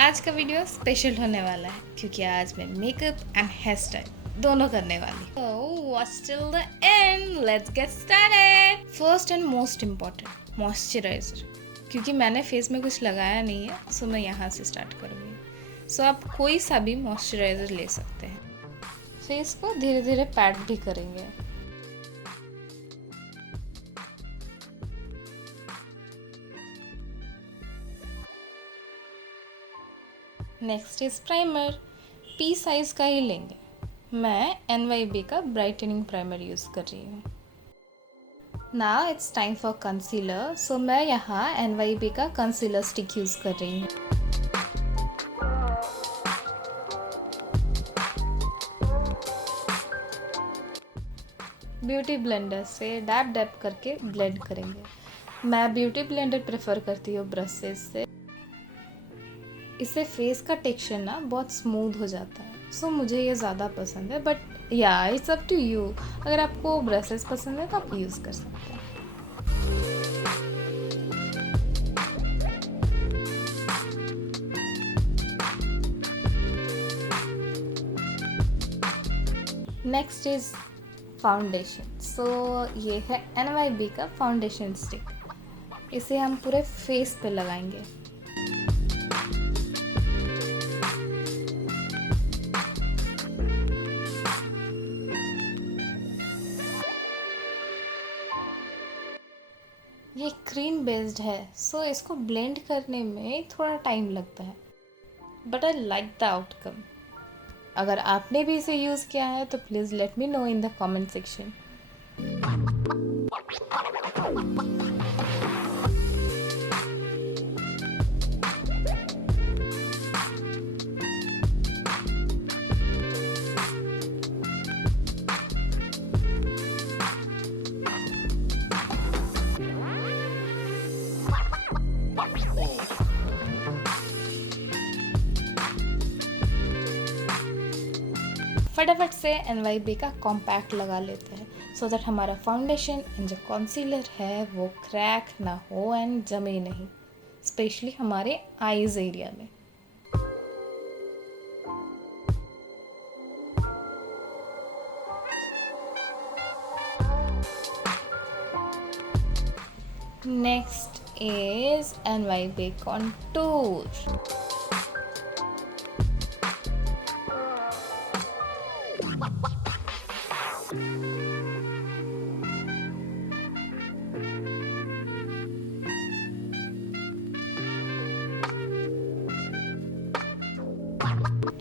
आज का video special होने वाला है क्योंकि आज मैं मेकअप एंड हेयर स्टाइल दोनों करने वाली हूँ। So watch till the end. Let's get started. First and most important, moisturiser. क्योंकि मैंने फेस में कुछ लगाया नहीं है, सो मैं यहाँ से स्टार्ट करूँगी। सो आप कोई सा भी मॉइस्चराइजर ले सकते हैं। फेस को धीरे धीरे पैट भी करेंगे। Next is primer. Pea size का ही लेंगे। मैं NY Bae का ब्राइटनिंग प्राइमर यूज़ कर रही हूँ। Now it's time for concealer. So मैं यहाँ NY Bae का कंसीलर स्टिक यूज़ कर रही हूँ। ब्यूटी ब्लेंडर से डैब डैब करके ब्लेंड करेंगे। मैं ब्यूटी ब्लेंडर प्रेफर करती हूँ ब्रशेस से। इससे फेस का टेक्सचर ना बहुत स्मूथ हो जाता है। सो मुझे ये ज़्यादा पसंद है, बट या इट्स अप टू यू। अगर आपको ब्रशेस पसंद है तो आप यूज़ कर सकते हैं। Next is foundation. सो ये है NY Bae का फाउंडेशन स्टिक। इसे हम पूरे फेस पे लगाएंगे। ये क्रीम बेस्ड है, सो इसको ब्लेंड करने में थोड़ा टाइम लगता है, but I like the outcome. अगर आपने भी इसे यूज़ किया है तो please let me know in the comment section. फटाफट से NY Bae का कॉम्पैक्ट लगा लेते हैं सो दैट हमारा फाउंडेशन एंड जो कंसीलर है वो क्रैक ना हो एंड जमे नहीं, स्पेशली हमारे आईज एरिया में। Next is NY Bae contour.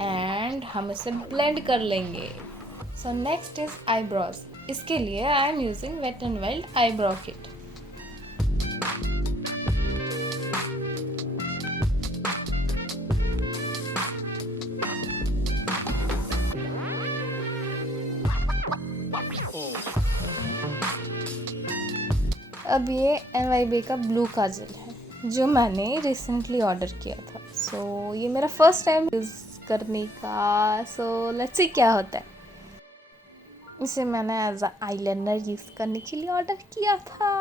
And हम इसे ब्लेंड कर लेंगे। So next is eyebrows. इसके लिए I am using wet and wild eyebrow kit. अब ये NY Bae का ब्लू काजल है जो मैंने रिसेंटली ऑर्डर किया था। सो ये मेरा फर्स्ट टाइम यूज़ करने का। सो लेट्स सी क्या होता है। इसे मैंने एज अ आईलाइनर यूज़ करने के लिए ऑर्डर किया था।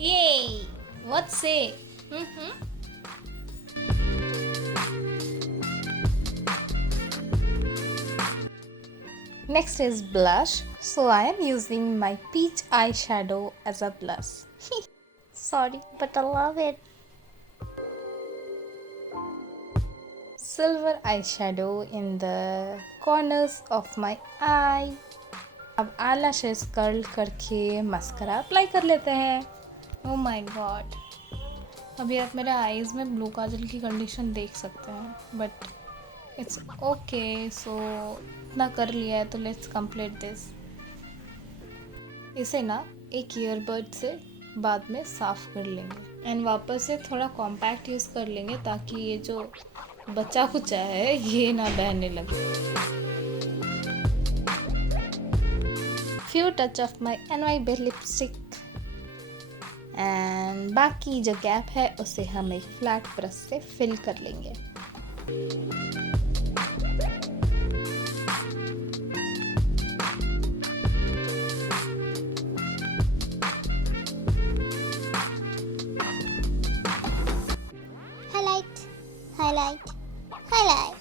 Yay! What say? Next is blush. So I am using my peach eyeshadow as a blush. Sorry, but I love it. Silver eyeshadow in the corners of my eye. अब eyelashes curl करके mascara apply कर लेते हैं। Oh my god! अभी आप मेरे eyes में blue काजल की कंडीशन देख सकते हैं, बट इट्स ओके। सो इतना कर लिया है तो लेट्स कंप्लीट दिस। इसे ना एक ईयरबड से बाद में साफ़ कर लेंगे एंड वापस से थोड़ा कॉम्पैक्ट यूज़ कर लेंगे ताकि ये जो बचा कुचा है, ये ना बहने लगे। Few touch of my NY Bae lipstick and बाकी जो गैप है उसे हम एक फ्लैट ब्रश से फिल कर लेंगे। Highlight, highlight, highlight.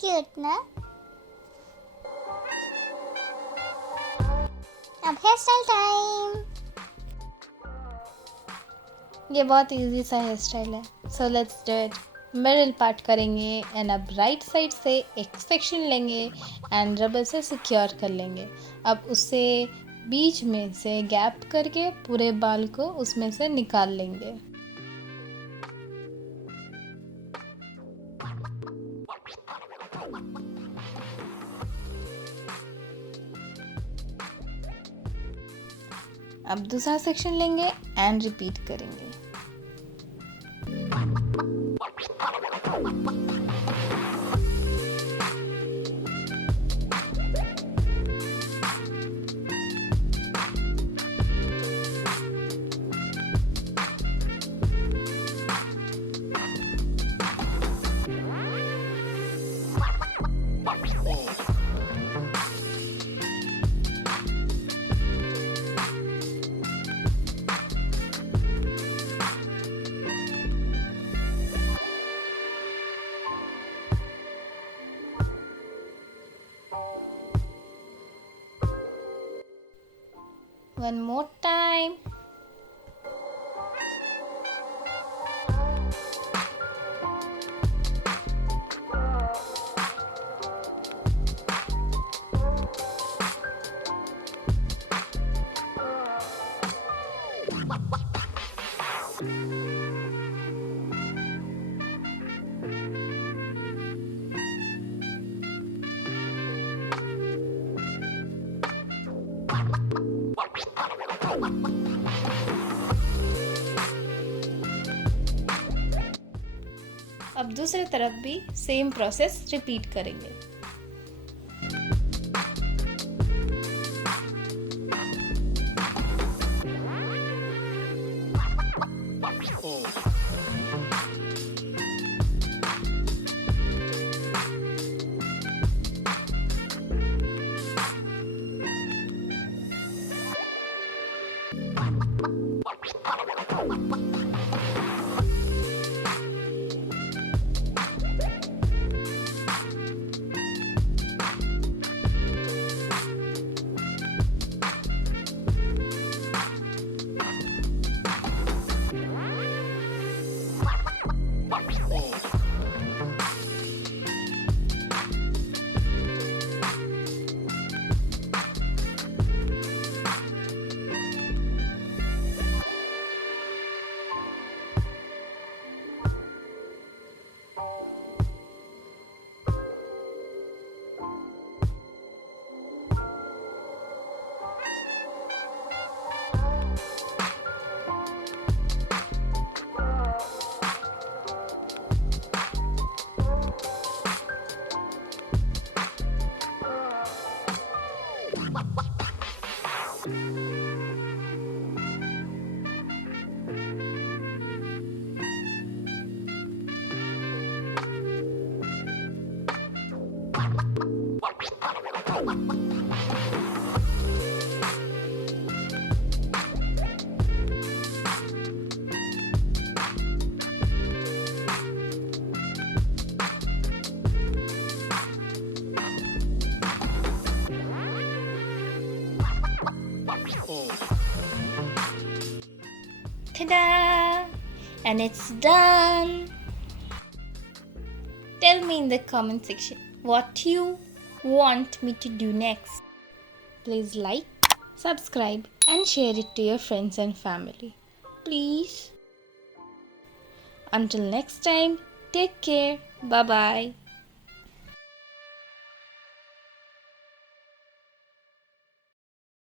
Cute ना? अब हेयर स्टाइल टाइम। ये बहुत इजी सा हेयर स्टाइल है, so let's do it. Middle part करेंगे एंड अब राइट साइड से एक सेक्शन लेंगे एंड रबर से सिक्योर कर लेंगे। अब उसे बीच में से गैप करके पूरे बाल को उसमें से निकाल लेंगे। अब दूसरा सेक्शन लेंगे एंड रिपीट करेंगे। One more time. अब दूसरी तरफ भी सेम प्रोसेस रिपीट करेंगे। Ta-da! And it's done! Tell me in the comment section what you want me to do next. Please like, subscribe and share it to your friends and family. Please. Until next time, take care. Bye bye.